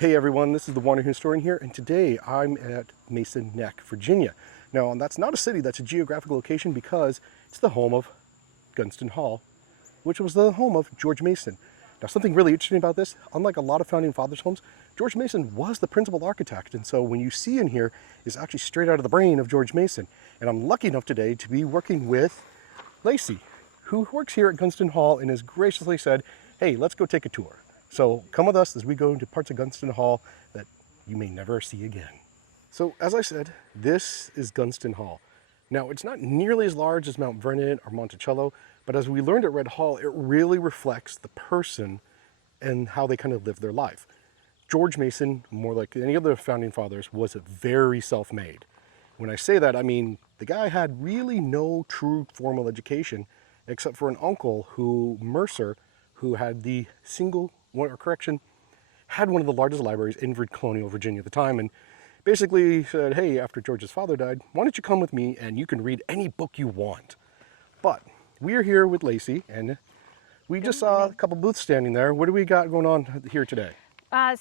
Hey everyone, this is the Wandering Historian here, and today I'm at Mason Neck, Virginia. Now, that's not a city, that's a geographical location because it's the home of Gunston Hall, which was the home of George Mason. Now, something really interesting about this, unlike a lot of founding fathers' homes, George Mason was the principal architect, and so when you see in here is actually straight out of the brain of George Mason. And I'm lucky enough today to be working with Lacey, who works here at Gunston Hall and has graciously said, hey, let's go take a tour. So come with us as we go into parts of Gunston Hall that you may never see again. So as I said, this is Gunston Hall. Now it's not nearly as large as Mount Vernon or Monticello, but as we learned at Red Hall, it really reflects the person and how they kind of lived their life. George Mason, more like any other founding fathers, was very self-made. When I say that, I mean the guy had really no true formal education except for an uncle Mercer, who had the had one of the largest libraries in colonial Virginia at the time, and basically said, hey, after George's father died, why don't you come with me and you can read any book you want. But we are here with Lacey, and we just saw a couple booths standing there. What do we got going on here today?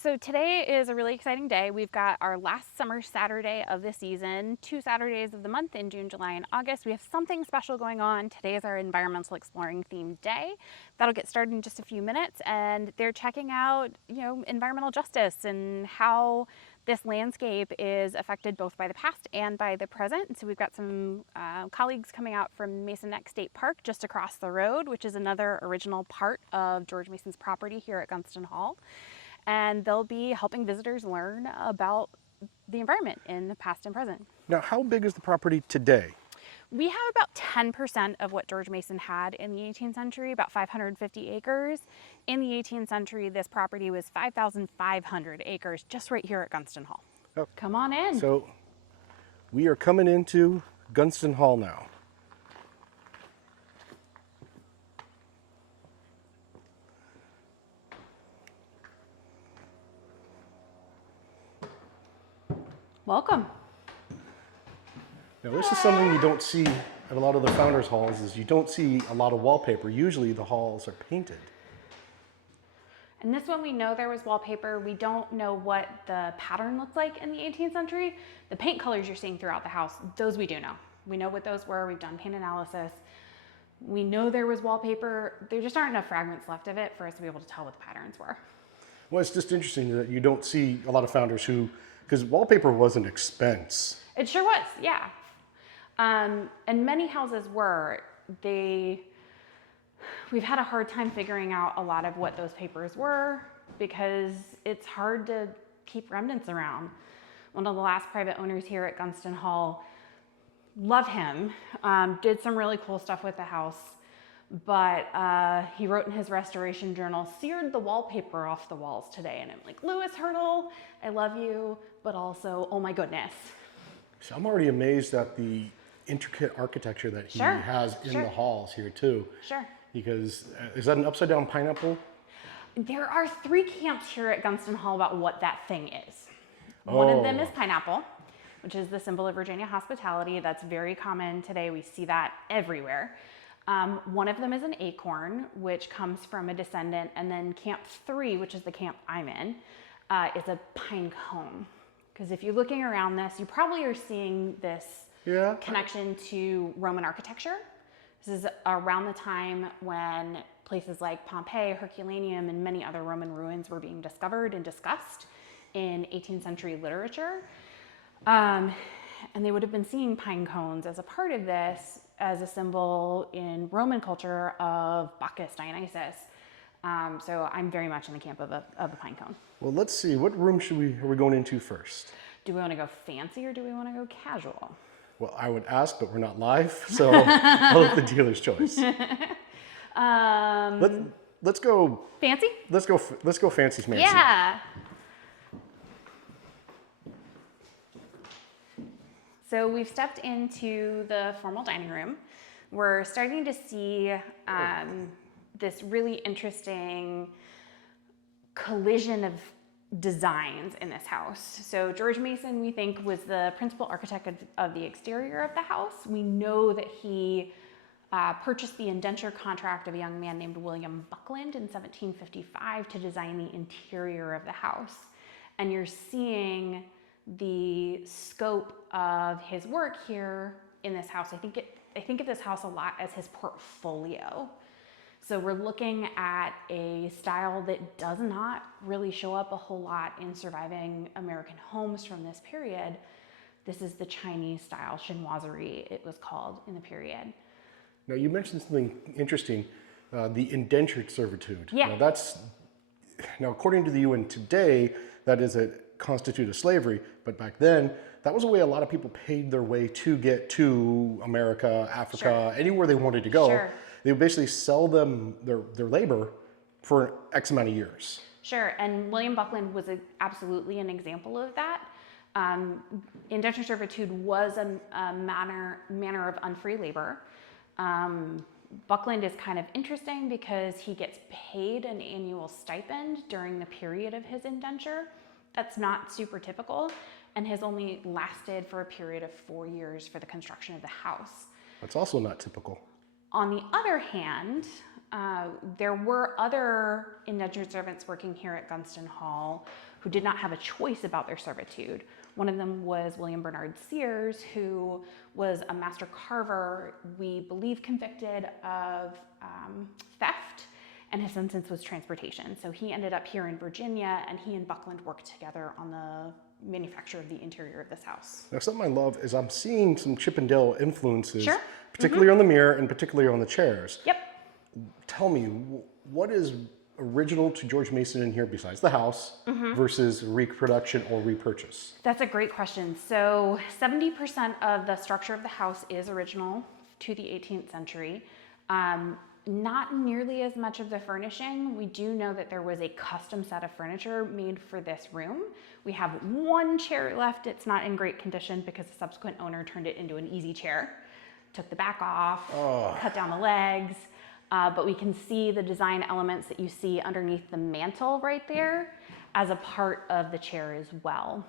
So today is a really exciting day. We've got our last summer Saturday of the season, 2 Saturdays of the month in June, July, and August. We have something special going on. Today is our environmental exploring themed day. That'll get started in just a few minutes, and they're checking out, environmental justice and how this landscape is affected both by the past and by the present. So we've got some colleagues coming out from Mason Neck State Park just across the road, which is another original part of George Mason's property here at Gunston Hall. And they'll be helping visitors learn about the environment in the past and present. Now, how big is the property today? We have about 10% of what George Mason had in the 18th century, about 550 acres. In the 18th century, this property was 5,500 acres just right here at Gunston Hall. Oh, come on in. So we are coming into Gunston Hall now. Welcome. Now this is something you don't see at a lot of the founders' halls, is you don't see a lot of wallpaper. Usually the halls are painted. And this one, we know there was wallpaper. We don't know what the pattern looked like in the 18th century. The paint colors you're seeing throughout the house, those we do know. We know what those were. We've done paint analysis. We know there was wallpaper. There just aren't enough fragments left of it for us to be able to tell what the patterns were. Well, it's just interesting that you don't see a lot of founders because wallpaper was an expense. It sure was, yeah. And many houses were. We've had a hard time figuring out a lot of what those papers were because it's hard to keep remnants around. One of the last private owners here at Gunston Hall, love him, did some really cool stuff with the house, but he wrote in his restoration journal, seared the wallpaper off the walls today. And I'm like, Lewis Hurdle, I love you, but also, oh my goodness. So I'm already amazed at the intricate architecture that he has in the halls here too. Sure. Because is that an upside down pineapple? There are 3 camps here at Gunston Hall about what that thing is. One of them is pineapple, which is the symbol of Virginia hospitality. That's very common today. We see that everywhere. One of them is an acorn, which comes from a descendant. And then camp 3, which is the camp I'm in, is a pine cone. Because if you're looking around this, you probably are seeing this connection to Roman architecture. This is around the time when places like Pompeii, Herculaneum, and many other Roman ruins were being discovered and discussed in 18th century literature. And they would have been seeing pine cones as a part of this, as a symbol in Roman culture of Bacchus, Dionysus. So I'm very much in the camp of a pine cone. Well, let's see. What room are we going into first? Do we want to go fancy or do we want to go casual? Well, I would ask, but we're not live, so I'll let the dealer's choice. Let's go fancy. Let's go fancy schmancy. Yeah. So we've stepped into the formal dining room. We're starting to see this really interesting collision of designs in this house. So George Mason, we think, was the principal architect of the exterior of the house. We know that he purchased the indenture contract of a young man named William Buckland in 1755 to design the interior of the house. And you're seeing the scope of his work here in this house. I think of this house a lot as his portfolio. So we're looking at a style that does not really show up a whole lot in surviving American homes from this period. This is the Chinese style, chinoiserie, it was called in the period. Now you mentioned something interesting, the indentured servitude. Yeah. Now according to the UN today, that is a constitute of slavery, but back then, that was a way a lot of people paid their way to get to America, Africa, anywhere they wanted to go. Sure. They would basically sell them their labor for X amount of years. Sure, and William Buckland was absolutely an example of that. Indentured servitude was a manner of unfree labor. Buckland is kind of interesting because he gets paid an annual stipend during the period of his indenture. That's not super typical, and has only lasted for a period of 4 years for the construction of the house. That's also not typical. On the other hand, there were other indentured servants working here at Gunston Hall who did not have a choice about their servitude. One of them was William Bernard Sears, who was a master carver, we believe convicted of theft, and his sentence was transportation. So he ended up here in Virginia, and he and Buckland worked together on the manufacture of the interior of this house. Now, something I love is I'm seeing some Chippendale influences, Sure. particularly on the mirror and particularly on the chairs. Yep. Tell me, what is original to George Mason in here besides the house versus reproduction or repurchase? That's a great question. So 70% of the structure of the house is original to the 18th century. Not nearly as much of the furnishing. We do know that there was a custom set of furniture made for this room. We have one chair left. It's not in great condition because the subsequent owner turned it into an easy chair. Took the back off, cut down the legs, but we can see the design elements that you see underneath the mantle right there as a part of the chair as well.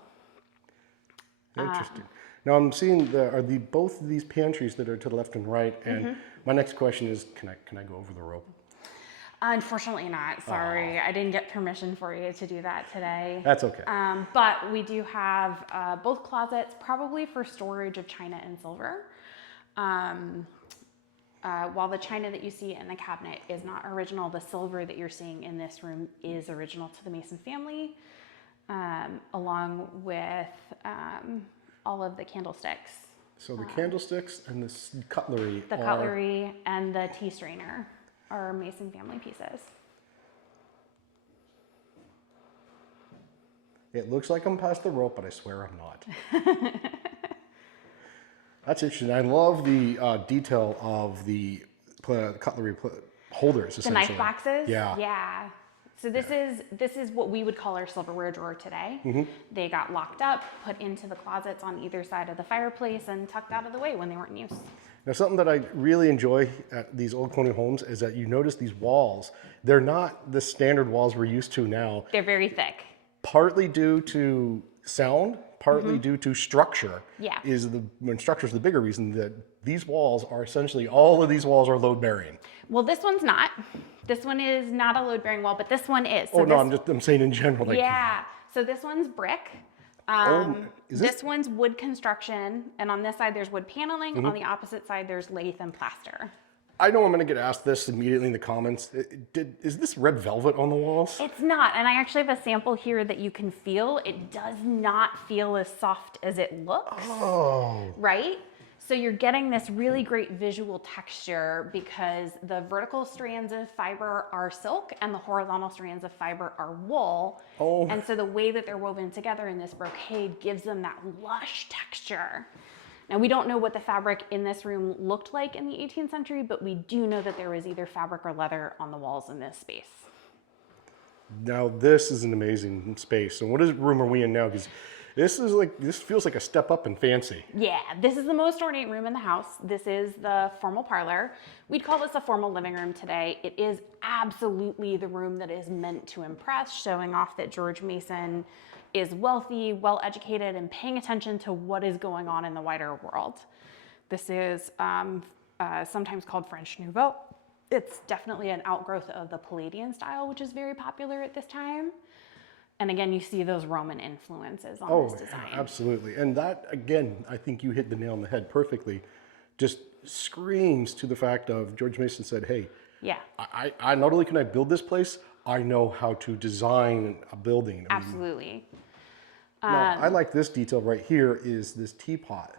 Interesting. Now I'm seeing both of these pantries that are to the left and right, and my next question is, can I go over the rope? Unfortunately not, sorry. I didn't get permission for you to do that today. That's okay. But we do have both closets, probably for storage of china and silver. While the china that you see in the cabinet is not original, the silver that you're seeing in this room is original to the Mason family, along with all of the candlesticks. So the candlesticks and the cutlery The cutlery and the tea strainer are Mason family pieces. It looks like I'm past the rope, but I swear I'm not. That's interesting. I love the detail of the cutlery holders, essentially. The knife boxes? Yeah. Yeah. So this is what we would call our silverware drawer today. They got locked up, put into the closets on either side of the fireplace, and tucked out of the way when they weren't in use. Now, something that I really enjoy at these old colonial homes is that you notice these walls. They're not the standard walls we're used to now. They're very thick. Partly due to sound, partly due to structure. Yeah. Structure is the bigger reason that these walls are essentially, all of these walls are load bearing. Well, this one's not. This one is not a load bearing wall, but this one is. So I'm saying in general. Yeah. So this one's brick. This one's wood construction, and on this side there's wood paneling. On the opposite side there's lath and plaster. I know I'm going to get asked this immediately in the comments. Is this red velvet on the walls? It's not, and I actually have a sample here that you can feel. It does not feel as soft as it looks. Oh. Right? So you're getting this really great visual texture because the vertical strands of fiber are silk and the horizontal strands of fiber are wool. Oh. And so the way that they're woven together in this brocade gives them that lush texture. Now, we don't know what the fabric in this room looked like in the 18th century, but we do know that there was either fabric or leather on the walls in this space. Now, this is an amazing space. So what room are we in now? Because this feels like a step up in fancy. Yeah, this is the most ornate room in the house. This is the formal parlor. We'd call this a formal living room today. It is absolutely the room that is meant to impress, showing off that George Mason is wealthy, well-educated, and paying attention to what is going on in the wider world. This is sometimes called French Nouveau. It's definitely an outgrowth of the Palladian style, which is very popular at this time. And again, you see those Roman influences on this design. Absolutely. And that, again, I think you hit the nail on the head perfectly. Just screams to the fact of George Mason said, hey, Yeah, I not only can I build this place, I know how to design a building. I mean, absolutely. now, I like this detail right here is this teapot.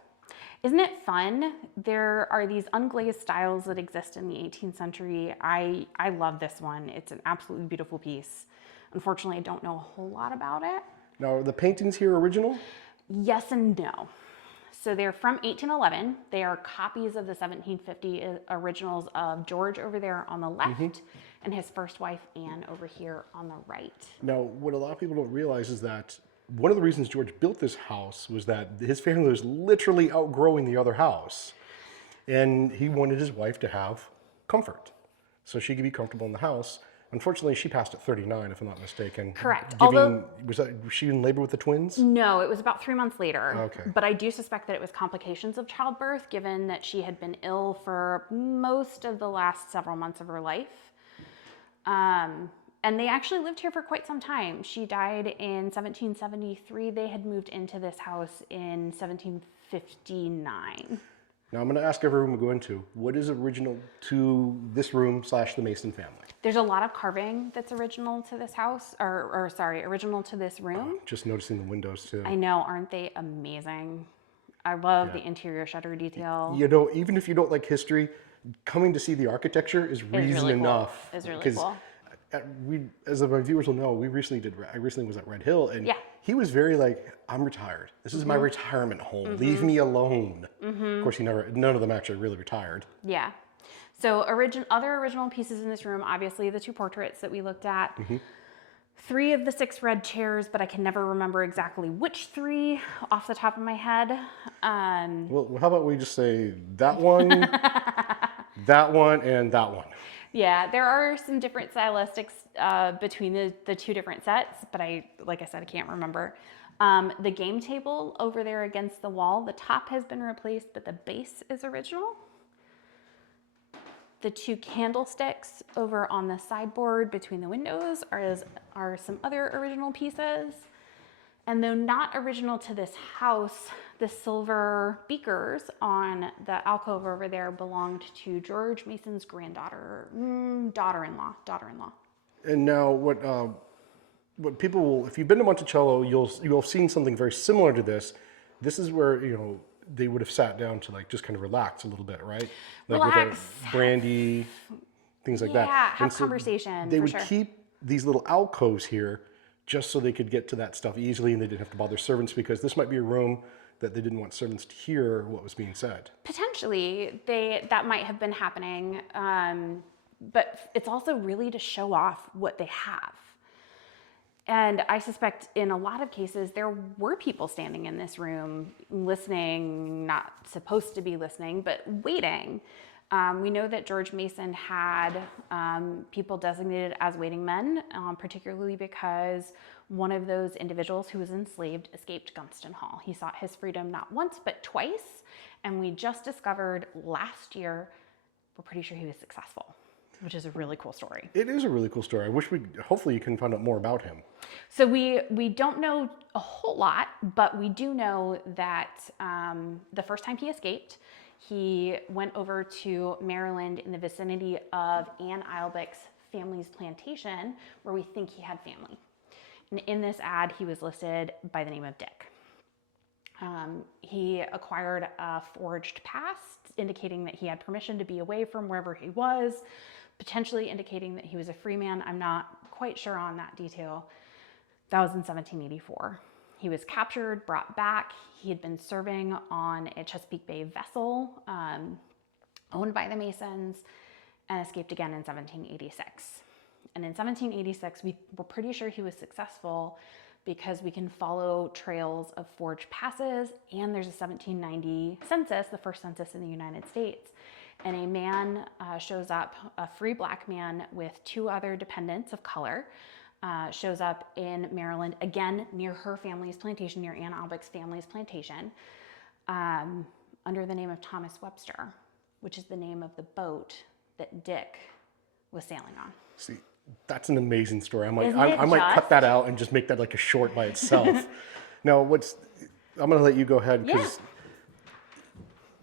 Isn't it fun? There are these unglazed styles that exist in the 18th century. I love this one. It's an absolutely beautiful piece. Unfortunately, I don't know a whole lot about it. Now, are the paintings here original? Yes and no. So they're from 1811. They are copies of the 1750 originals of George over there on the left and his first wife, Anne, over here on the right. Now, what a lot of people don't realize is that one of the reasons George built this house was that his family was literally outgrowing the other house. And he wanted his wife to have comfort so she could be comfortable in the house. Unfortunately, she passed at 39, if I'm not mistaken. Correct. Was she in labor with the twins? No, it was about 3 months later. Okay. But I do suspect that it was complications of childbirth, given that she had been ill for most of the last several months of her life. And they actually lived here for quite some time. She died in 1773. They had moved into this house in 1759. Now, I'm going to ask every room we go into, what is original to this room / the Mason family? There's a lot of carving that's original to this house, original to this room. Just noticing the windows, too. I know, aren't they amazing? I love the interior shutter detail. You know, even if you don't like history, coming to see the architecture is reason really cool. enough. It's really cool. As my viewers will know, I recently was at Red Hill, and he was very like, I'm retired. This is my retirement home. Leave me alone. Of course, none of them actually really retired. Yeah. So other original pieces in this room, obviously the 2 portraits that we looked at, 3 of the 6 red chairs, but I can never remember exactly which 3 off the top of my head. Well, how about we just say that one, that one, and that one. Yeah, there are some different stylistics between the 2 different sets, but like I said, I can't remember. The game table over there against the wall, the top has been replaced, but the base is original. The 2 candlesticks over on the sideboard between the windows are some other original pieces. And though not original to this house, the silver beakers on the alcove over there belonged to George Mason's daughter-in-law. And now, what people will, if you've been to Monticello, you'll have seen something very similar to this. This is where they would have sat down to just kind of relax a little bit, right? Relax. With a brandy, things like that. Yeah, have conversation. They would sure. keep these little alcoves here just so they could get to that stuff easily, and they didn't have to bother servants, because this might be a room that they didn't want servants to hear what was being said. Potentially, that might have been happening, but it's also really to show off what they have. And I suspect in a lot of cases, there were people standing in this room listening, not supposed to be listening, but waiting. We know that George Mason had people designated as waiting men, particularly because one of those individuals who was enslaved escaped Gunston Hall. He sought his freedom not once, but twice. And we just discovered last year, we're pretty sure he was successful, which is a really cool story. It is a really cool story. Hopefully you can find out more about him. So we don't know a whole lot, but we do know that the first time he escaped, he went over to Maryland in the vicinity of Anne Eilbeck's family's plantation, where we think he had family. And in this ad, he was listed by the name of Dick. He acquired a forged pass indicating that he had permission to be away from wherever he was, potentially indicating that he was a free man. I'm not quite sure on that detail. That was in 1784. He was captured, brought back. He had been serving on a Chesapeake Bay vessel owned by the Masons, and escaped again in 1786. And in 1786, we were pretty sure he was successful because we can follow trails of forged passes, and there's a 1790 census, the first census in the United States, and a man shows up, a free black man with 2 other dependents of color, shows up in Maryland, again, near her family's plantation, near Anne Eilbeck's family's plantation, under the name of Thomas Webster, which is the name of the boat that Dick was sailing on. See, That's an amazing story. Isn't I, it I might cut just? that out and just make that like a short by itself. Now, I'm going to let you go ahead Yeah. because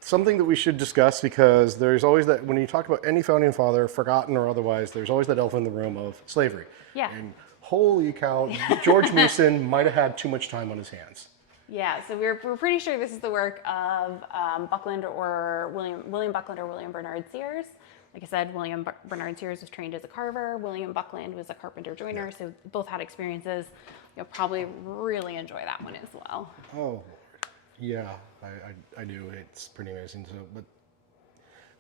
something that we should discuss, because there's always that, when you talk about any founding father, forgotten or otherwise, there's always that elephant in the room of slavery. Yeah. And holy cow, George Mason might have had too much time on his hands. Yeah, so we're pretty sure this is the work of Buckland or William Buckland or William Bernard Sears. Like I said, William Bernard Sears was trained as a carver. William Buckland was a carpenter joiner, so both had experiences. You'll probably really enjoy that one as well. Oh, yeah, I do. It's pretty amazing. So, but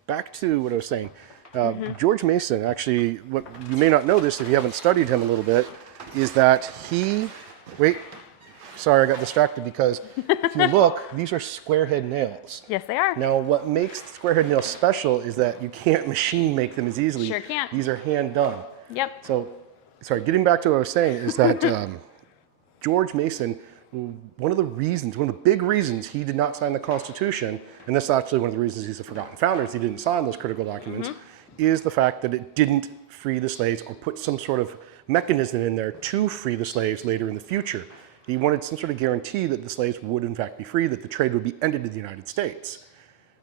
back to what I was saying. George Mason, actually, what you may not know this if you haven't studied him a little bit, is that sorry, I got distracted because if you look, these are square head nails. Yes, they are. Now, what makes square head nails special is that you can't machine make them as easily. Sure can't. These are hand done. Yep. So, sorry, getting back to what I was saying is that George Mason, one of the big reasons he did not sign the Constitution, and this is actually one of the reasons he's a forgotten founder, is he didn't sign those critical documents, is the fact that it didn't free the slaves or put some sort of mechanism in there to free the slaves later in the future. He wanted some sort of guarantee that the slaves would in fact be free, that the trade would be ended in the United States.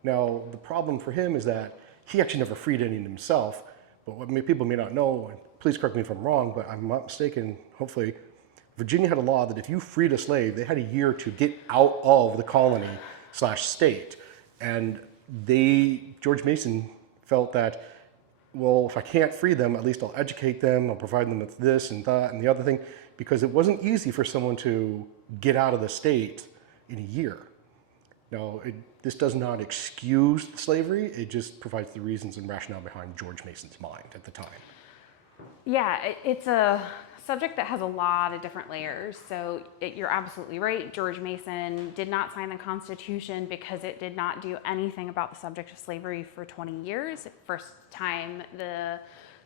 Now, the problem for him is that he actually never freed any himself, but what people may not know, and please correct me if I'm wrong, but I'm not mistaken, hopefully, Virginia had a law that if you freed a slave, they had a year to get out of the colony/state. And George Mason felt that, well, if I can't free them, at least I'll educate them, I'll provide them with this and that and the other thing, because it wasn't easy for someone to get out of the state in a year. Now, this does not excuse slavery, it just provides the reasons and rationale behind George Mason's mind at the time. Yeah, it's a subject that has a lot of different layers. So you're absolutely right. George Mason did not sign the Constitution because it did not do anything about the subject of slavery for 20 years. First time the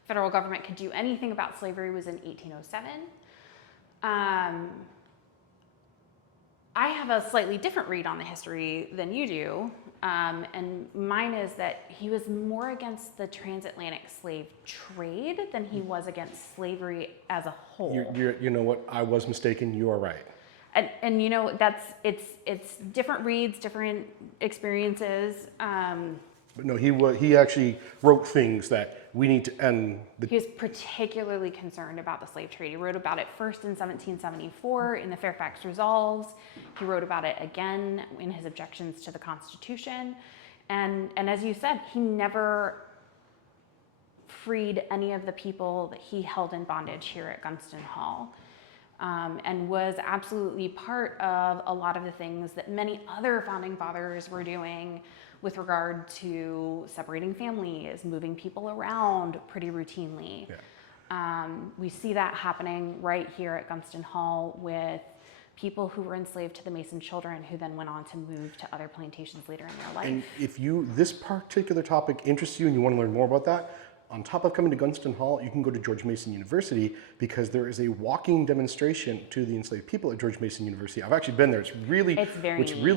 federal government could do anything about slavery was in 1807. I have a slightly different read on the history than you do, and mine is that he was more against the transatlantic slave trade than he was against slavery as a whole. You know what? I was mistaken. You are right. And you know, it's different reads, different experiences. But no, he actually wrote things that we need to end. He was particularly concerned about the slave trade. He wrote about it first in 1774 in the Fairfax Resolves. He wrote about it again in his objections to the Constitution. And as you said, he never freed any of the people that he held in bondage here at Gunston Hall. And was absolutely part of a lot of the things that many other founding fathers were doing with regard to separating families, moving people around pretty routinely. Yeah. We see that happening right here at Gunston Hall with people who were enslaved to the Mason children who then went on to move to other plantations later in their life. And if this particular topic interests you and you want to learn more about that, on top of coming to Gunston Hall, you can go to George Mason University because there is a walking demonstration to the enslaved people at George Mason University. I've actually been there. It's really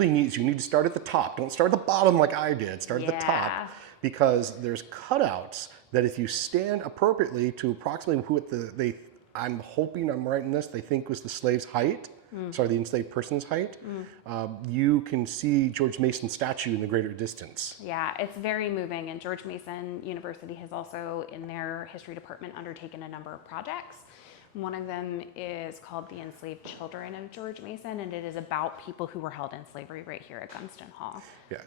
neat. You need to start at the top. Don't start at the bottom like I did. Start at the top, because there's cutouts that if you stand appropriately to approximately I'm hoping I'm right in this, they think was the slave's height. The enslaved person's height, you can see George Mason's statue in the greater distance. Yeah, it's very moving, and George Mason University has also, in their history department, undertaken a number of projects. One of them is called The Enslaved Children of George Mason, and it is about people who were held in slavery right here at Gunston Hall. Yeah.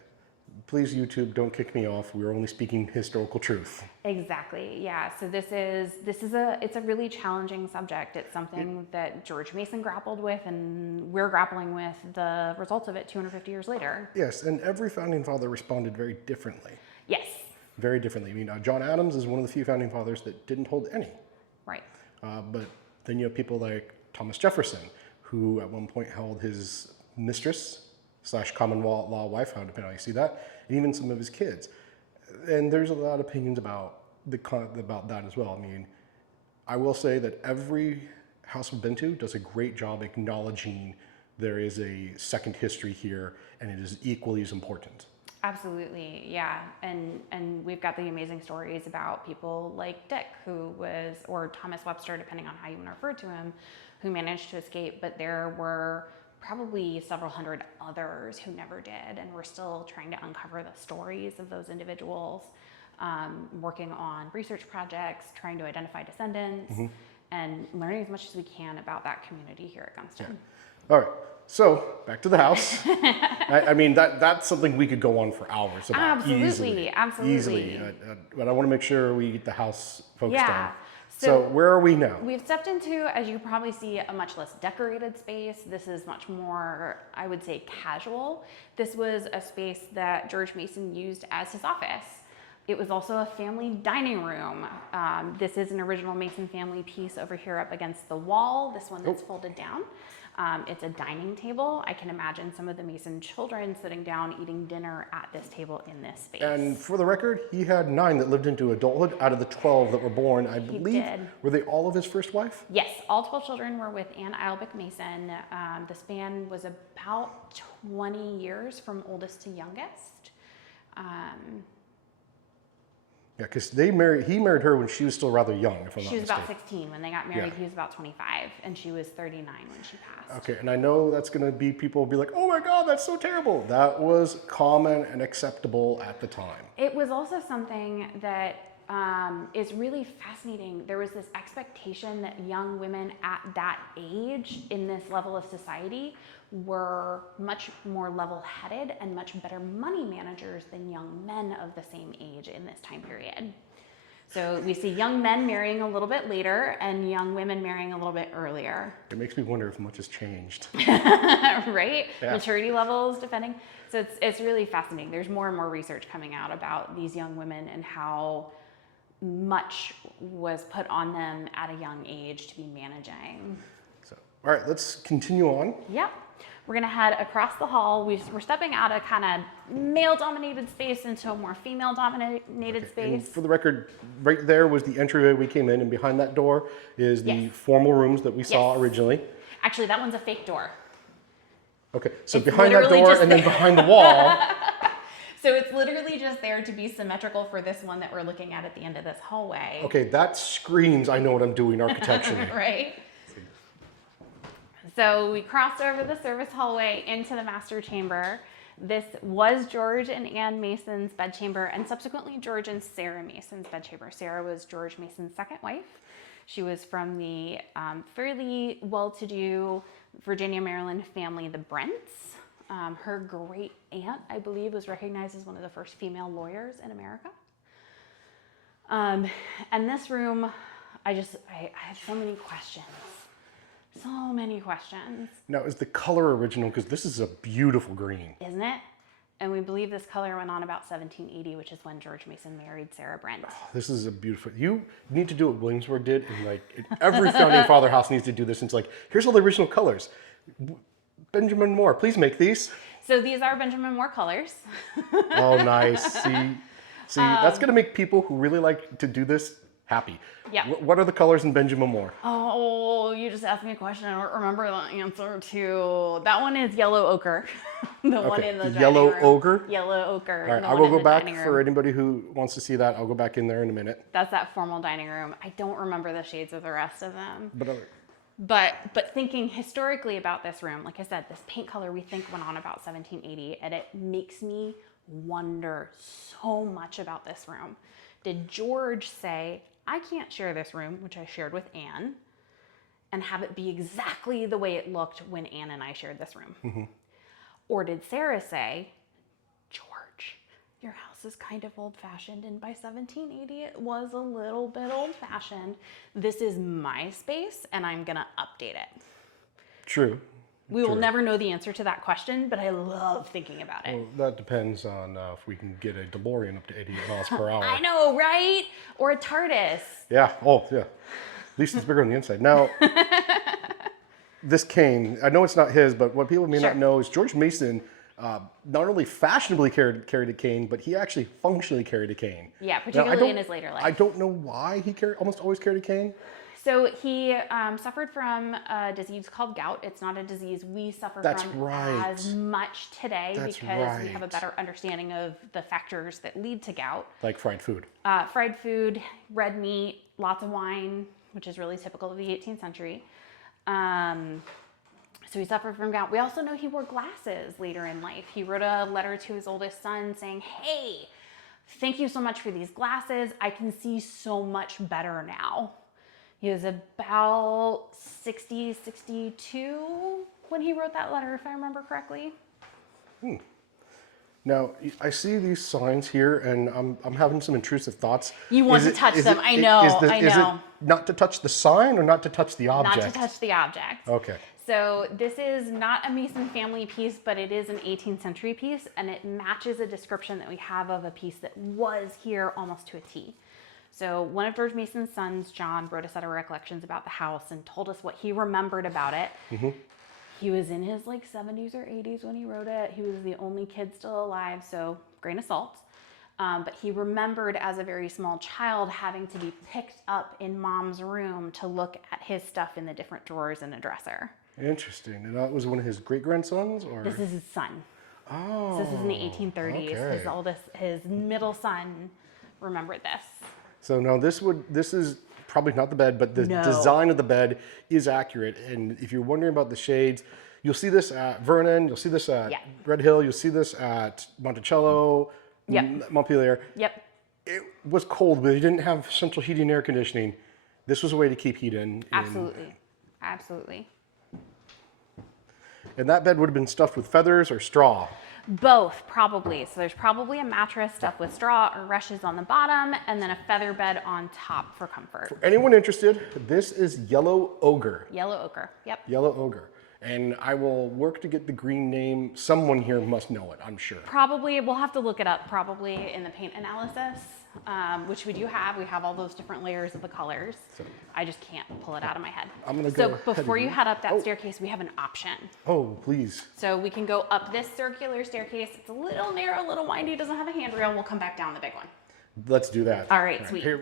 Please, YouTube, don't kick me off. We're only speaking historical truth. Exactly. Yeah. So it's a really challenging subject. It's something that George Mason grappled with, and we're grappling with the results of it 250 years later. Yes, and every founding father responded very differently. Yes. Very differently. I mean, John Adams is one of the few founding fathers that didn't hold any. Right. But then you have people like Thomas Jefferson, who at one point held his mistress / common law wife, depending on how you see that, and even some of his kids. And there's a lot of opinions about that as well. I mean, I will say that every house I've been to does a great job acknowledging there is a second history here, and it is equally as important. Absolutely, yeah. And we've got the amazing stories about people like Dick, or Thomas Webster, depending on how you want to refer to him, who managed to escape, but there were probably several hundred others who never did, and we're still trying to uncover the stories of those individuals, working on research projects, trying to identify descendants, and learning as much as we can about that community here at Gunston. Yeah. All right, so back to the house. I mean, that's something we could go on for hours about. Absolutely. Easily. But I want to make sure we get the house focused on. So where are we now? We've stepped into, as you probably see, a much less decorated space. This is much more, I would say, casual. This was a space that George Mason used as his office. It was also a family dining room. This is an original Mason family piece over here up against the wall, this one that's folded down. It's a dining table. I can imagine some of the Mason children sitting down eating dinner at this table in this space. And for the record, he had 9 that lived into adulthood out of the 12 that were born, I believe. Did. Were they all of his first wife? Yes, all 12 children were with Anne Eilbeck Mason. The span was about 20 years from oldest to youngest. Yeah, because he married her when she was still rather young, if I'm not mistaken. She was about 16 when they got married. Yeah. He was about 25, and she was 39 when she passed. Okay, and I know that's going to be, people will be like, oh my God, that's so terrible. That was common and acceptable at the time. It was also something that is really fascinating. There was this expectation that young women at that age in this level of society were much more level-headed and much better money managers than young men of the same age in this time period. So we see young men marrying a little bit later and young women marrying a little bit earlier. It makes me wonder if much has changed. Right? Yeah. Maturity levels, depending. So it's really fascinating. There's more and more research coming out about these young women and how much was put on them at a young age to be managing. So, all right, let's continue on. Yep. We're gonna head across the hall. We're stepping out of kind of male-dominated space into a more female-dominated space. And for the record, right there was the entryway we came in, and behind that door is the formal rooms that we saw originally. Actually, that one's a fake door. Okay, so it's behind that door and then behind the wall. So it's literally just there to be symmetrical for this one that we're looking at the end of this hallway. Okay, that screams I know what I'm doing architecturally. Right? So we crossed over the service hallway into the master chamber. This was George and Anne Mason's bedchamber, and subsequently George and Sarah Mason's bedchamber. Sarah was George Mason's second wife. She was from the fairly well-to-do Virginia, Maryland family, the Brents. Her great aunt, I believe, was recognized as one of the first female lawyers in America. And this room, I have so many questions. So many questions. Now, is the color original? Because this is a beautiful green. Isn't it? And we believe this color went on about 1780, which is when George Mason married Sarah Brent. Oh, this is a beautiful, you need to do what Williamsburg did, and like every founding father house needs to do this. And it's like, here's all the original colors. Benjamin Moore, please make these. So these are Benjamin Moore colors. Oh, nice. See, that's going to make people who really like to do this happy. Yeah. What are the colors in Benjamin Moore? Oh, you just asked me a question. I don't remember the answer to. That one is yellow ochre. The one in the yellow room. Ochre? Yellow ochre. All right, I will go back for anybody who wants to see that. I'll go back in there in a minute. That's that formal dining room. I don't remember the shades of the rest of them. But thinking historically about this room, like I said, this paint color we think went on about 1780, and it makes me wonder so much about this room. Did George say, I can't share this room, which I shared with Anne, and have it be exactly the way it looked when Anne and I shared this room? Mm-hmm. Or did Sarah say, George, your house is kind of old-fashioned, and by 1780 it was a little bit old-fashioned. This is my space, and I'm gonna update it. True. We will never know the answer to that question, but I love thinking about it. Well, that depends on if we can get a DeLorean up to 88 miles per hour. I know, right? Or a TARDIS. Yeah. Oh, yeah. At least it's bigger on the inside. Now, this cane, I know it's not his, but what people may not know is George Mason not only fashionably carried a cane, but he actually functionally carried a cane. Yeah, particularly in his later life. I don't know why he almost always carried a cane. So he suffered from a disease called gout. It's not a disease we suffer from as much today because we have a better understanding of the factors that lead to gout. Like fried food. Fried food, red meat, lots of wine, which is really typical of the 18th century. So he suffered from gout. We also know he wore glasses later in life. He wrote a letter to his oldest son saying, hey, thank you so much for these glasses. I can see so much better now. He was about 60, 62 when he wrote that letter, if I remember correctly. Now, I see these signs here, and I'm having some intrusive thoughts. You want to touch them. I know, I know. Is it not to touch the sign or not to touch the object? Not to touch the object. Okay. So this is not a Mason family piece, but it is an 18th century piece, and it matches a description that we have of a piece that was here almost to a T. So one of George Mason's sons, John, wrote a set of recollections about the house and told us what he remembered about it. Mm-hmm. He was in his like 70s or 80s when he wrote it. He was the only kid still alive, so grain of salt. But he remembered as a very small child having to be picked up in mom's room to look at his stuff in the different drawers in a dresser. Interesting. And that was one of his great-grandsons? Or? This is his son. Oh. So this is in the 1830s. Okay. His middle son remembered this. So now this is probably not the bed, but the design of the bed is accurate. And if you're wondering about the shades, you'll see this at Vernon, you'll see this at Red Hill, you'll see this at Monticello, Montpelier. Yep. It was cold, but they didn't have central heating and air conditioning. This was a way to keep heat in. Absolutely. Absolutely. And that bed would have been stuffed with feathers or straw. Both, probably. So there's probably a mattress stuffed with straw or rushes on the bottom, and then a feather bed on top for comfort. For anyone interested, this is Yellow Ogre. Yellow Ochre, yep. Yellow Ogre. And I will work to get the green name. Someone here must know it, I'm sure. Probably, we'll have to look it up, probably in the paint analysis, which we do have. We have all those different layers of the colors. I just can't pull it out of my head. I'm gonna go So before you head up that staircase, we have an option. Oh, please. So we can go up this circular staircase. It's a little narrow, a little windy, doesn't have a handrail. We'll come back down the big one. Let's do that. All right, sweet. Here,